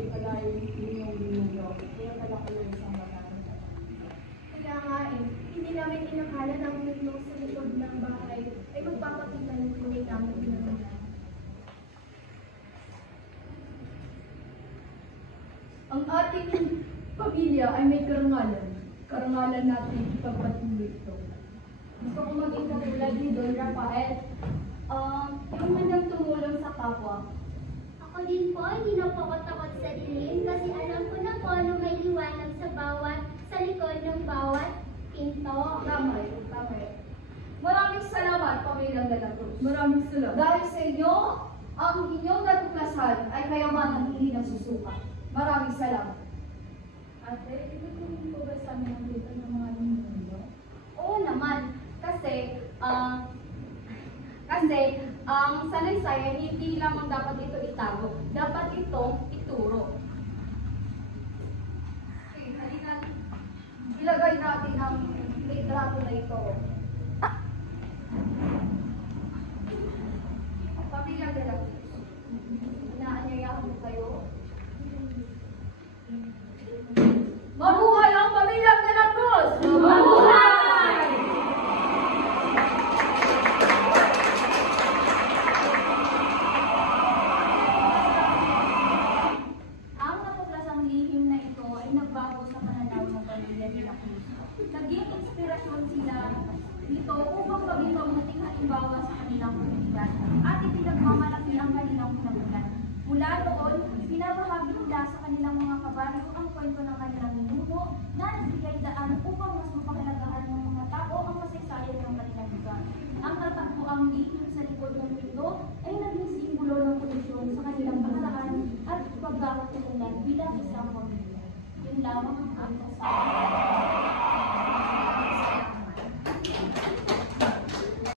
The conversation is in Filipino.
ay kalayo linyong-linyong. Kaya pala kayo isang maraming. Kaya nga hindi namin inakala na ang mundo sa likod ng bahay ay magpapakita ng tunay namin pinangalan. Ang ating pamilya ay may karangalan. Karangalan natin ipagpatuloy ito. Gusto ko maging katulad ni Don Rafael. Yung handang tumulong sa kapwa. Ako din po, hindi na po ako takot sa dilim kasi alam ko na po ano may liwanag sa likod ng bawat pinto. Tama yun, tama yun. Maraming salamat, Pamilyang De La Cruz. Maraming salamat. Dahil sa inyo, ang inyong natuklasan ay kayamanan hindi nasusuka. Maraming salamat. Ate, ito ba sa amin ang dito ng mga linyong? Oo naman, kasi ang salaysay hindi lamang dapat ito itago, dapat itong ituro. Okay, halina. Ilagay natin ang litrato na ito. Pamilyang De La Cruz, inaanyayahan ko kayo. Mabuhay ang Pamilyang De La Cruz! Mabuhay! Ang natuklasang lihim na ito ay nagbago sa pananaw ng pamilya De La Cruz. Naging inspirasyon sila nito upang maging mabuting halimbawa sa kanilang komunidad at ipinagmamalaki ang kanilang pinagmulan. Mula noon, binabahagi nila sa kanilang mga kabaryo ang kwento ng kanilang ninuno na nagbigay daan upang mas mapakalagaan ng mga tao ang kasaysayan ng kanilang lugar. Ang katagpuang lihim sa likod ng ito ay naging simbolo ng koneksyon sa kanilang paharaan at pagkakatutunan bilang isang pamilya. Yun lamang ang aking kasabi.